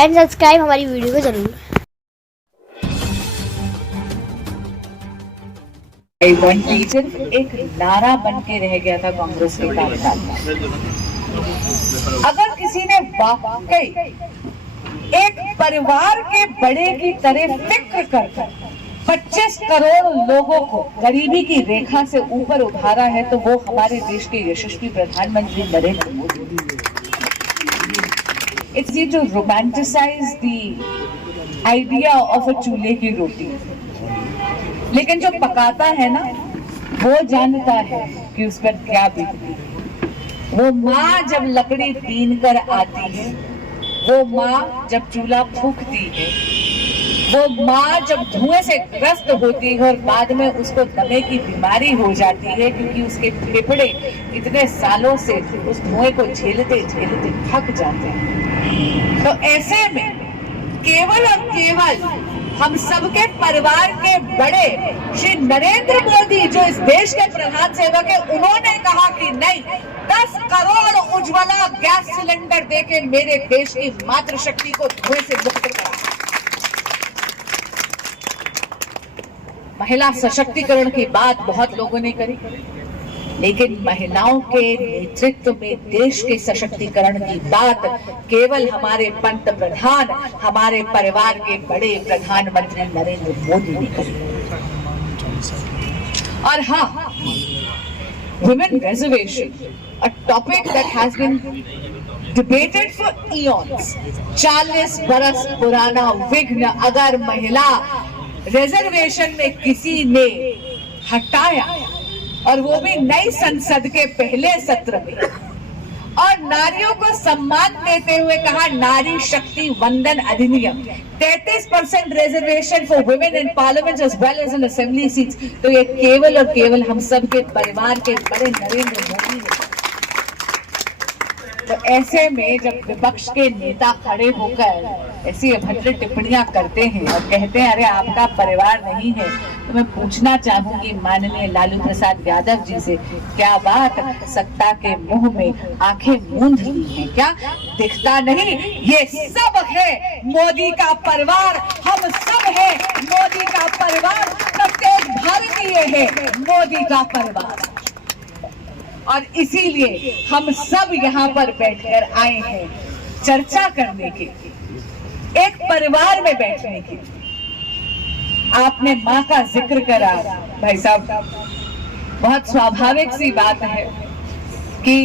And subscribe हमारी video को जरूर। सिर्फ एक नारा बन के रह गया था कांग्रेस के कार्यकाल में। अगर किसी ने वाकई एक परिवार के बड़े की तरह फिक्र कर 25 करोड़ लोगों को गरीबी की रेखा से ऊपर उठारा है तो वो हमारे देश के यशस्वी प्रधानमंत्री Narendra Modi. It's easy to romanticise the idea of a चूल्हे की रोटी, लेकिन जो पकाता है ना वो जानता है कि उस पर क्या बीतती है। वो माँ जब लकड़ी बीन कर आती है, वो माँ जब चूल्हा फूंकती है, वो माँ जब धुएं से ग्रस्त होती है और बाद में उसको दमे की बीमारी हो जाती है क्योंकि उसके फेफड़े इतने सालों से उस धुएं को झेलते झेलते थक जाते हैं। तो ऐसे में केवल और केवल हम सबके परिवार के बड़े श्री नरेंद्र मोदी जो इस देश के प्रधान सेवक है, उन्होंने कहा कि नहीं, 10 करोड़ उज्ज्वला गैस सिलेंडर देके मेरे देश की मातृशक्ति को धुएं से मुक्त करा। महिला सशक्तिकरण की बात बहुत लोगों ने करी, लेकिन महिलाओं के नेतृत्व में देश के सशक्तिकरण की बात केवल हमारे पंत प्रधान, हमारे परिवार के बड़े प्रधानमंत्री नरेंद्र मोदी ने करी। और हाँ, women reservation, a topic that has been debated for eons, 40 बरस पुराना विघ्न अगर महिला रिजर्वेशन में किसी ने हटाया, और वो भी नई संसद के पहले सत्र में, और नारियों को सम्मान देते हुए कहा नारी शक्ति Vandan Adhiniyam, 33% reservation for women in parliament as well as in assembly seats, तो ये केवल और केवल हम सब के परिवार के बड़े नरेंद्र मोदी ने। तो ऐसे में जब विपक्ष के नेता खड़े होकर ऐसी अभद्र टिप्पणियां करते हैं और कहते हैं अरे आपका परिवार नहीं है, तो मैं पूछना चाहूंगी माननीय लालू प्रसाद यादव जी से, क्या बात सत्ता के मुंह में आंखें मूंद ली हैं क्या? दिखता नहीं? ये सब है मोदी का परिवार, हम सब है मोदी का परिवार, प्रत्येक भारतीय है मोदी का परिवार। और इसीलिए हम सब यहाँ पर बैठकर आए हैं चर्चा करने के, एक परिवार में बैठने की। आपने माँ का जिक्र करा भाई साहब, बहुत स्वाभाविक सी बात है कि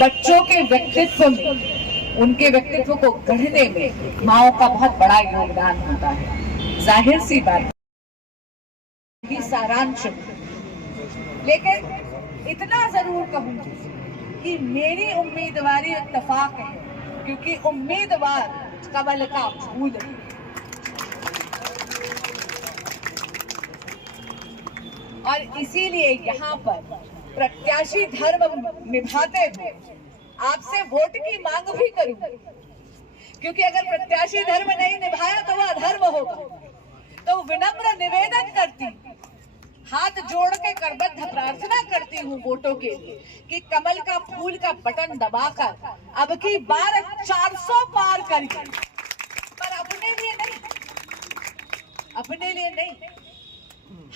बच्चों के व्यक्तित्व में, उनके व्यक्तित्व को गढ़ने में माँओं का बहुत बड़ा योगदान होता है, जाहिर सी बात है, सारांश। लेकिन इतना जरूर कहूंगी कि मेरी उम्मीदवारी इत्तेफाक है, क्योंकि उम्मीदवार कमल का फूल है। और इसीलिए यहाँ पर प्रत्याशी धर्म निभाते हुए आपसे वोट की मांग भी करूंगी, क्योंकि अगर प्रत्याशी धर्म नहीं निभाया तो वह अधर्म होगा। तो विनम्र निवेदन करती, हाथ जोड़ के करबद्ध प्रार्थना करती हूँ वोटों के लिए कि कमल का फूल का बटन दबाकर अब की बार 400 पार करिए, पर अपने लिए नहीं, अपने लिए नहीं,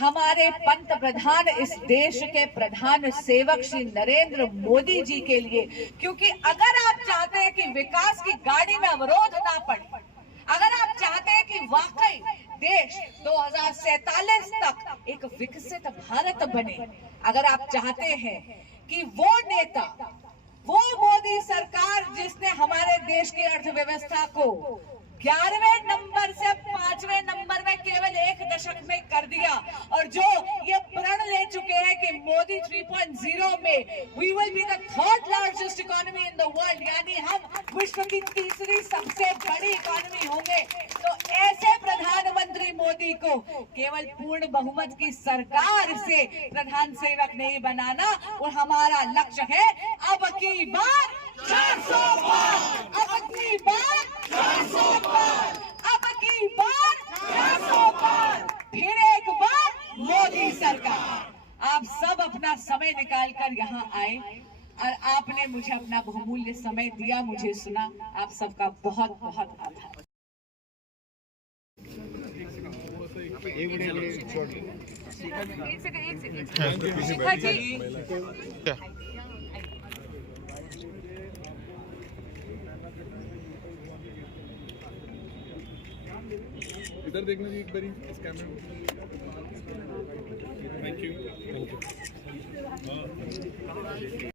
हमारे पंत प्रधान, इस देश के प्रधान सेवक श्री नरेंद्र मोदी जी के लिए। क्योंकि अगर आप चाहते हैं कि विकास की गाड़ी में अवरोध ना पड़े, अगर आप चाहते हैं कि वाकई देश 2047 तक एक विकसित भारत बने, अगर आप चाहते हैं कि वो नेता, वो मोदी सरकार जिसने हमारे देश की अर्थव्यवस्था को 11वें नंबर से 5वें नंबर में केवल 1 दशक में कर दिया, और जो ये प्रण ले चुके हैं कि मोदी 3.0 में we will be the 3rd largest economy in the world, यानी हम विश्व की तीसरी सबसे बड़ी इकोनॉमी होंगे। तो ऐसे प्रधानमंत्री मोदी को केवल पूर्ण बहुमत की सरकार से प्रधान सेवक नहीं बनाना, और हमारा लक्ष्य है अब की बार 400 पार, अब की बार 400 पार, अब की बार 400 पार, फिर एक बार मोदी सरकार। आप सब अपना समय निकाल कर यहाँ आए और आपने मुझे अपना बहुमूल्य समय दिया, मुझे सुना। आप सबका बहुत बहुत आभार। एक सेकंड शिखा जी इधर देखना जी एक बारी इस कैमरे में। Thank you.